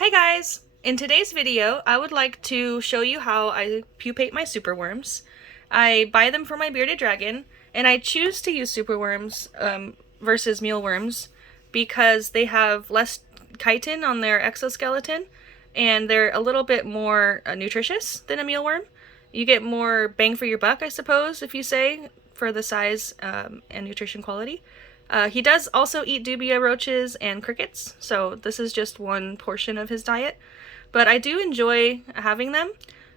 Hey guys! In today's video, I would like to show you how I pupate my superworms. I buy them for my bearded dragon, and I choose to use superworms versus mealworms because they have less chitin on their exoskeleton, and they're a little bit more nutritious than a mealworm. You get more bang for your buck, I suppose, if you say, for the size and nutrition quality. He does also eat dubia roaches and crickets, so this is just one portion of his diet. But I do enjoy having them.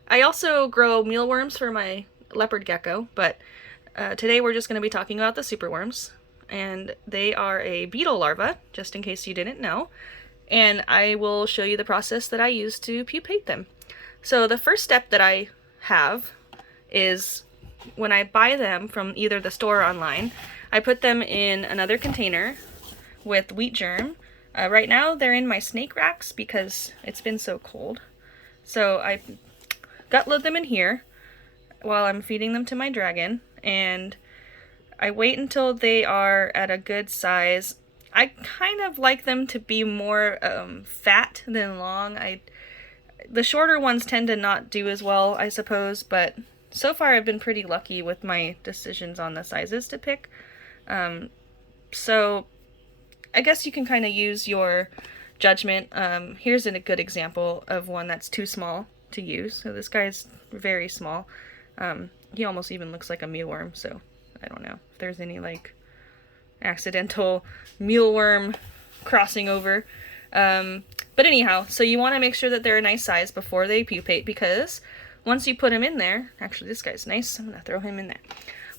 I also grow mealworms for my leopard gecko, but today we're just going to be talking about the superworms. And they are a beetle larva, just in case you didn't know. And I will show you the process that I use to pupate them. So the first step that I have is when I buy them from either the store or online, I put them in another container with wheat germ. Right now they're in my snake racks because it's been so cold. So I gut load them in here while I'm feeding them to my dragon, and I wait until they are at a good size. I kind of like them to be more fat than long. The shorter ones tend to not do as well, I suppose, but so far I've been pretty lucky with my decisions on the sizes to pick. So I guess you can kind of use your judgment. Here's a good example of one that's too small to use. So this guy's very small. He almost even looks like a mealworm, so I don't know if there's any like accidental mealworm crossing over. But anyhow, so you want to make sure that they're a nice size before they pupate, because once you put them in there, actually this guy's nice, I'm going to throw him in there.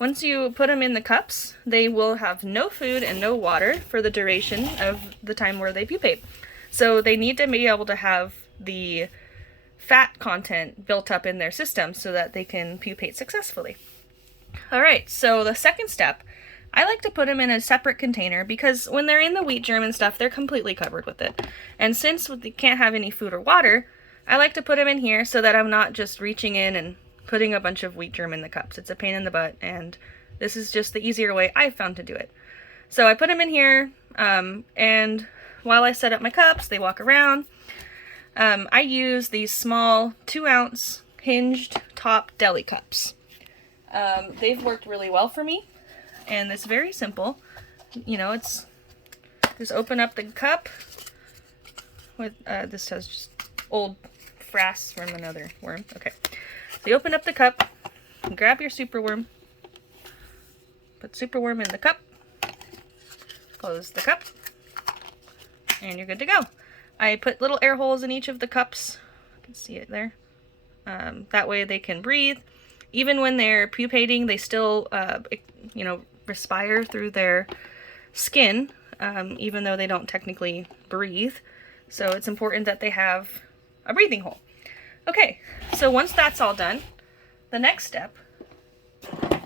Once you put them in the cups, they will have no food and no water for the duration of the time where they pupate. So they need to be able to have the fat content built up in their system so that they can pupate successfully. Alright, so the second step, I like to put them in a separate container because when they're in the wheat germ and stuff, they're completely covered with it. And since they can't have any food or water, I like to put them in here so that I'm not just reaching in and putting a bunch of wheat germ in the cups. It's a pain in the butt, and this is just the easier way I've found to do it. So I put them in here, and while I set up my cups, they walk around. I use these small 2-ounce hinged top deli cups. They've worked really well for me, and it's very simple. You know, it's just open up the cup with, this has just old frass from another worm. Okay. So you open up the cup, grab your superworm, put superworm in the cup, close the cup, and you're good to go. I put little air holes in each of the cups. You can see it there. That way they can breathe. Even when they're pupating, they still, respire through their skin, even though they don't technically breathe. So it's important that they have a breathing hole. Okay, so once that's all done, the next step,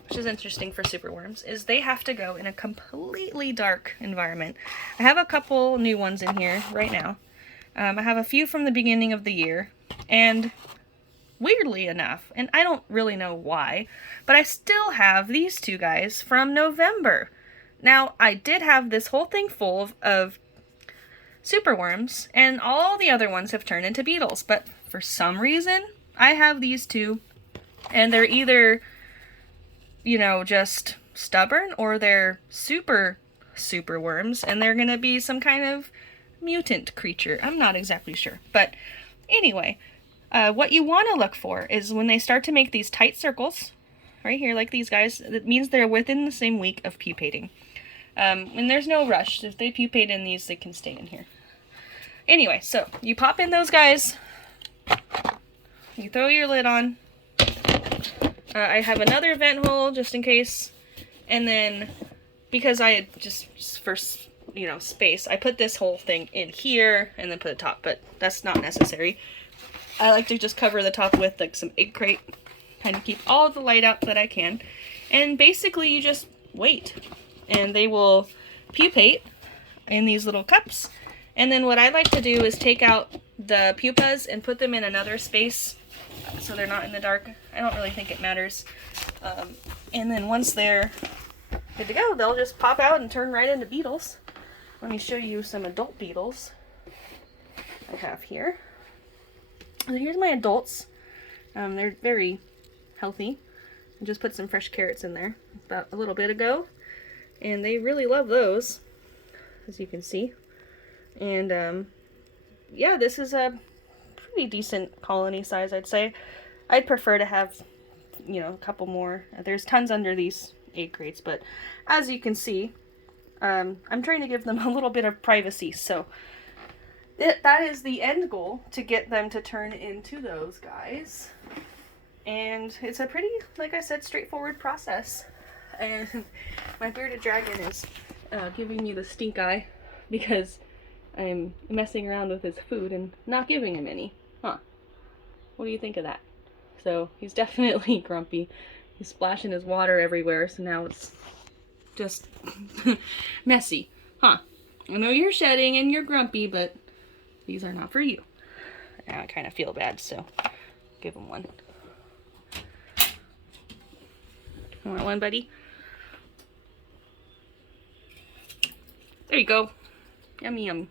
which is interesting for superworms, is they have to go in a completely dark environment. I have a couple new ones in here right now. I have a few from the beginning of the year, and weirdly enough, and I don't really know why, but I still have these two guys from November. Now, I did have this whole thing full of superworms, and all the other ones have turned into beetles, but for some reason, I have these two, and they're either, just stubborn, or they're superworms, and they're gonna be some kind of mutant creature. I'm not exactly sure, but anyway, what you want to look for is when they start to make these tight circles, right here, like these guys, that means they're within the same week of pupating. And there's no rush. If they pupate in these, they can stay in here. Anyway, so you pop in those guys, you throw your lid on. I have another vent hole just in case, and then because I had just for space, I put this whole thing in here and then put the top, but that's not necessary. I like to just cover the top with like some egg crate, kind of keep all the light out that I can, and basically you just wait, and they will pupate in these little cups. And then what I like to do is take out the pupas and put them in another space so they're not in the dark. I don't really think it matters. And then once they're good to go, they'll just pop out and turn right into beetles. Let me show you some adult beetles. I have here. So here's my adults. They're very healthy. I just put some fresh carrots in there about a little bit ago, and they really love those, as you can see. And yeah, this is a pretty decent colony size, I'd say. I'd prefer to have, you know, a couple more. There's tons under these egg crates, but as you can see, I'm trying to give them a little bit of privacy, so that is the end goal, to get them to turn into those guys. And it's a pretty, like I said, straightforward process. And my bearded dragon is giving me the stink eye because I'm messing around with his food and not giving him any. Huh. What do you think of that? So he's definitely grumpy. He's splashing his water everywhere, so now it's just messy. Huh. I know you're shedding and you're grumpy, but these are not for you. Now I kind of feel bad, so give him one. You want one, buddy? There you go. Yum yum.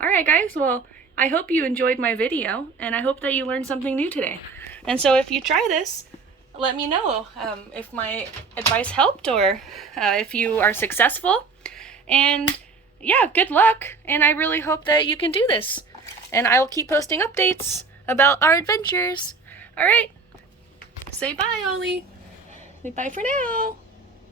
Alright guys, well, I hope you enjoyed my video, and I hope that you learned something new today. And so if you try this, let me know if my advice helped, or if you are successful. And yeah, good luck, and I really hope that you can do this. And I'll keep posting updates about our adventures. Alright, say bye, Ollie. Say bye for now.